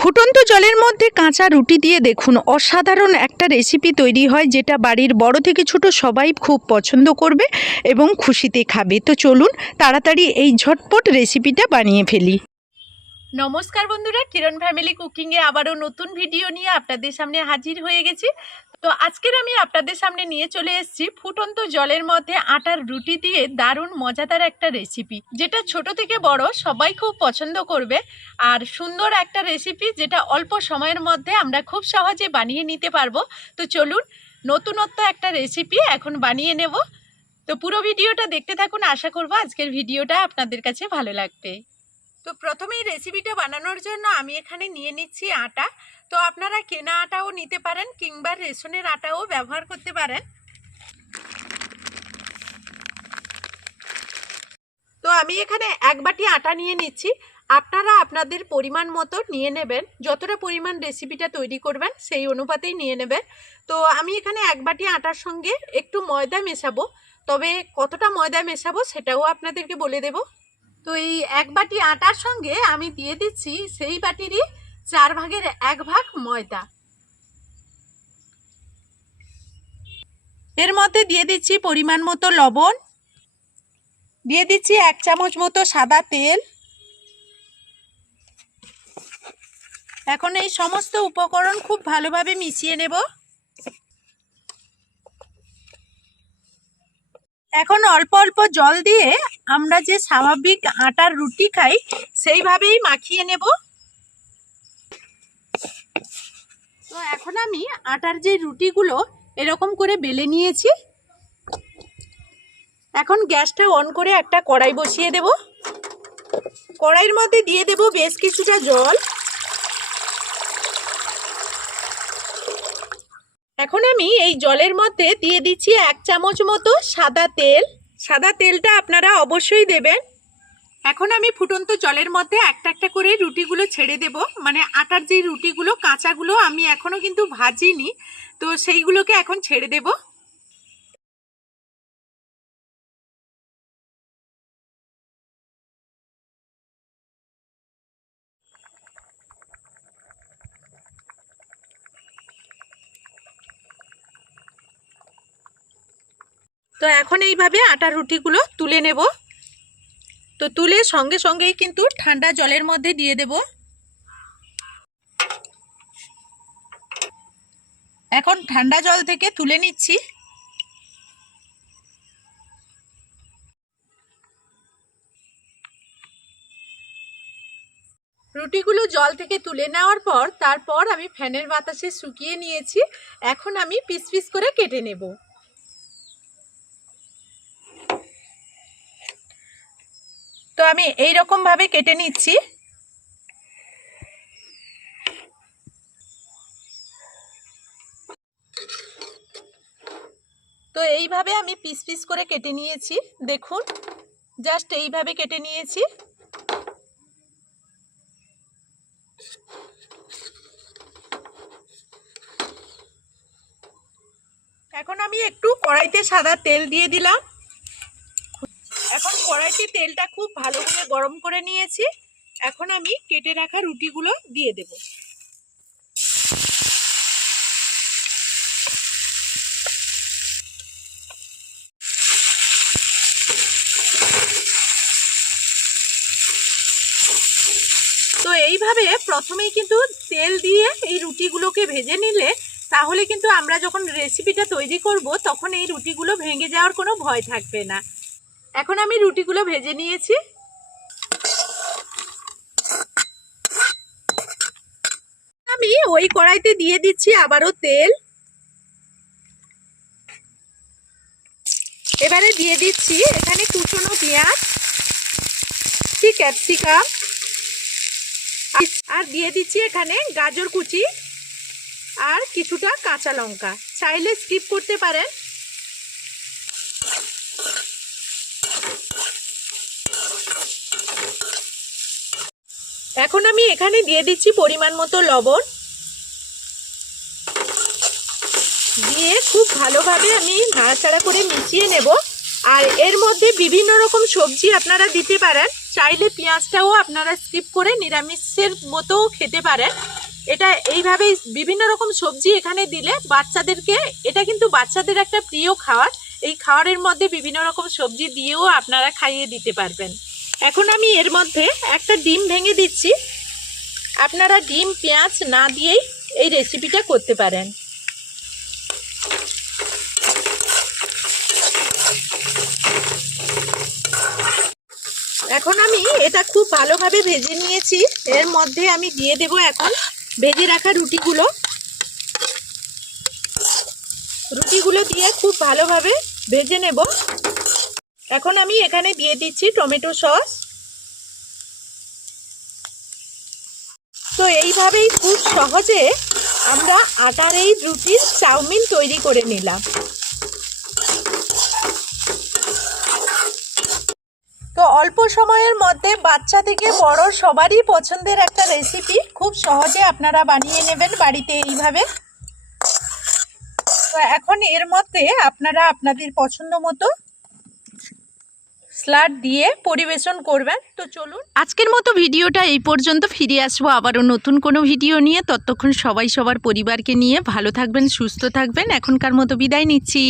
ফুটন্ত জলের মধ্যে কাঁচা রুটি দিয়ে দেখুন, অসাধারণ একটা রেসিপি তৈরি হয় যেটা বাড়ির বড় থেকে ছোট সবাই খুব পছন্দ করবে এবং খুশিতে খাবে। তো চলুন, তাড়াতাড়ি এই ঝটপট রেসিপিটা বানিয়ে ফেলি। নমস্কার বন্ধুরা, কিরণ ফ্যামিলি কুকিংয়ে আবারও নতুন ভিডিও নিয়ে আপনাদের সামনে হাজির হয়ে গেছি। তো আজকের আমি আপনাদের সামনে নিয়ে চলে এসেছি ফুটন্ত জলের মধ্যে আটার রুটি দিয়ে দারুণ মজাদার একটা রেসিপি যেটা ছোট থেকে বড় সবাই খুব পছন্দ করবে। আর সুন্দর একটা রেসিপি যেটা অল্প সময়ের মধ্যে আমরা খুব সহজে বানিয়ে নিতে পারব। তো চলুন, নতুনত্ব একটা রেসিপি এখন বানিয়ে নেব। তো পুরো ভিডিওটা দেখতে থাকুন, আশা করব আজকের ভিডিওটা আপনাদের কাছে ভালো লাগবে। তো প্রথমেই রেসিপিটা বানানোর জন্য আমি এখানে নিয়ে নিচ্ছি আটা। তো আপনারা কেনা আটাও নিতে পারেন কিংবা রেশনের আটাও ব্যবহার করতে পারেন। তো আমি এখানে এক বাটি আটা নিয়ে নিচ্ছি। আপনারা আপনাদের পরিমাণ মতো নিয়ে নেবেন। যতটা পরিমাণ রেসিপিটা তৈরি করবেন সেই অনুপাতেই নিয়ে নেবেন। তো আমি এখানে এক বাটি আটার সঙ্গে একটু ময়দা মেশাবো। তবে কতটা ময়দা মেশাবো সেটাও আপনাদেরকে বলে দেব। তো এই এক বাটি আটার সঙ্গে আমি দিয়ে দিচ্ছি সেই বাটিরই চার ভাগের এক ভাগ ময়দা। এর মধ্যে দিয়ে দিচ্ছি পরিমাণ মতো লবণ, দিয়ে দিচ্ছি এক চামচ মতো সাদা তেল। এখন এই সমস্ত উপকরণ খুব ভালোভাবে মিশিয়ে নেব। এখন অল্প অল্প জল দিয়ে আমরা যে স্বাভাবিক আটার রুটি খাই, সেইভাবেই মাখিয়ে নেব। তো এখন আমি আটার যে রুটিগুলো এরকম করে বেলে নিয়েছি। এখন গ্যাসটা অন করে একটা কড়াই বসিয়ে দেব। কড়াইয়ের মধ্যে দিয়ে দেব বেশ কিছুটা জল। এখন আমি এই জলের মধ্যে দিয়ে দিচ্ছি এক চামচ মতো সাদা তেল। সাদা তেলটা আপনারা অবশ্যই দেবেন। এখন আমি ফুটন্ত জলের মধ্যে একটা একটা করে রুটিগুলো ছেড়ে দেব। মানে আটার যে রুটিগুলো, কাঁচাগুলো আমি এখনও কিন্তু ভাজিনি। তো সেইগুলোকে এখন ছেড়ে দেব। তো এখন এইভাবে আটার রুটিগুলো তুলে নেব। তো তুলে সঙ্গে সঙ্গেই কিন্তু ঠান্ডা জলের মধ্যে দিয়ে দেব। এখন ঠান্ডা জল থেকে তুলে নিচ্ছি। রুটিগুলো জল থেকে তুলে নেওয়ার পর তারপর আমি ফ্যানের বাতাসে শুকিয়ে নিয়েছি। এখন আমি পিস পিস করে কেটে নেব। তো আমি এই রকম ভাবে কেটে নিচ্ছি। তো এইভাবে আমি পিস পিস করে কেটে নিয়েছি, দেখুন। জাস্ট এইভাবে কেটে নিয়েছি। এখন আমি একটু কড়াইতে সাদা তেল দিয়ে দিলাম। কড়াইতে তেলটা খুব ভালো করে গরম করে নিয়েছি। এখন আমি কেটে রাখা রুটিগুলো দিয়ে দেব। তো এইভাবে প্রথমেই কিন্তু তেল দিয়ে এই রুটিগুলোকে ভেজে নিলে তাহলে কিন্তু আমরা যখন রেসিপিটা তৈরি করব, তখন এই রুটিগুলো ভেঙে যাওয়ার কোনো ভয় থাকবে না। এখন আমি রুটিগুলো ভেজে নিয়েছি। আমি ওই কড়াইতে দিয়ে দিচ্ছি আবারও তেল। এবারে দিয়ে দিচ্ছি এখানে কুচনো পেঁয়াজ ক্যাপসিকাম। আর দিয়ে দিচ্ছি এখানে গাজর কুচি আর কিছুটা কাঁচা লঙ্কা। চাইলে স্কিপ করতে পারেন। এখন আমি এখানে দিয়ে দিচ্ছি পরিমাণ মতো লবণ। দিয়ে খুব ভালোভাবে আমি নাড়াচাড়া করে মিশিয়ে নেব। আর এর মধ্যে বিভিন্ন রকম সবজি আপনারা দিতে পারেন। চাইলে পেঁয়াজটাও আপনারা স্কিপ করে নিরামিষের মতোও খেতে পারেন। এটা এইভাবে বিভিন্ন রকম সবজি এখানে দিলে বাচ্চাদেরকে, এটা কিন্তু বাচ্চাদের একটা প্রিয় খাবার এই খাওয়ারের মধ্যে বিভিন্ন রকম সবজি দিয়েও আপনারা খাইয়ে দিতে পারবেন। এখন আমি এর মধ্যে একটা ডিম ভেঙে দিচ্ছি। আপনারা ডিম, পেঁয়াজ না দিয়েই এই রেসিপিটা করতে পারেন। এখন আমি এটা খুব ভালোভাবে ভেজে নিয়েছি। এর মধ্যে আমি দিয়ে দেব এখন ভেজে রাখা রুটিগুলো। রুটিগুলো দিয়ে খুব ভালোভাবে ভেজে নেব। এখন আমি এখানে দিয়ে দিচ্ছি টমেটো সস। তো এইভাবেই খুব সহজে আমরা আটার এই রুটির চাউমিন তৈরি করে নিলাম। তো অল্প সময়ের মধ্যে বাচ্চা থেকে বড় সবারই পছন্দের একটা রেসিপি খুব সহজে আপনারা বানিয়ে নেবেন বাড়িতে এইভাবে। তো এখন এর মধ্যে আপনারা আপনাদের পছন্দ মতো স্লাড দিয়ে পরিবেশন করবেন। তো চলুন। আজকের মতো ভিডিওটা এই পর্যন্ত। ফিরে আসব আবারও নতুন কোনো ভিডিও নিয়ে। ততক্ষণ সবাই সবার পরিবারকে নিয়ে ভালো থাকবেন, সুস্থ থাকবেন। এখনকার মতো বিদায় নিচ্ছি।